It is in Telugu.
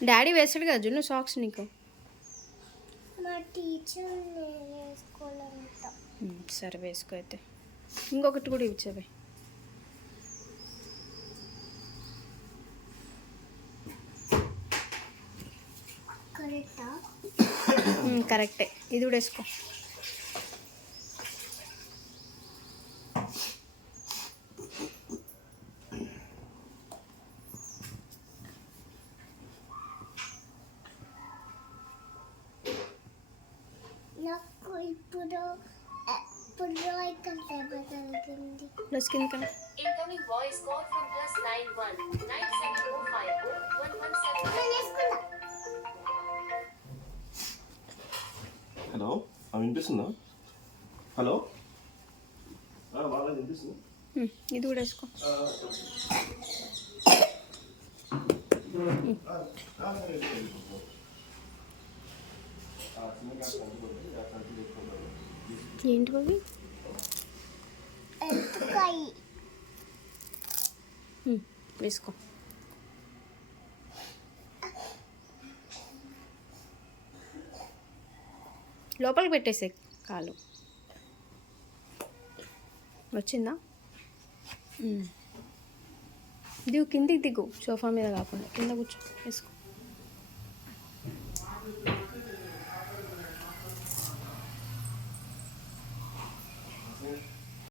డాడీ వేస్తాడు కదా జున్ను సాక్స్ నీకు. మా టీచర్ సరే వేసుకో అయితే. ఇంకొకటి కూడా ఇచ్చేవే కరెక్టే ఇది కూడా వేసుకో. ఇప్పుడు ప్లస్ కింద కన్నా Incoming voice call from plus nine one nine seven four five four one one seven. నేను వేసుకుందా హలో ఆ, వినిపిస్తుందా హలో బాగా వినిపిస్తుంది ఇది కూడా వేసుకో ఏంటి ఉమ్, వేసుకో. లోపలికి పెట్టేసే కాలు. వచ్చిందా. దిగు కిందికి దిగు సోఫా మీద కాకుండా. కింద కూర్చో వేసుకో.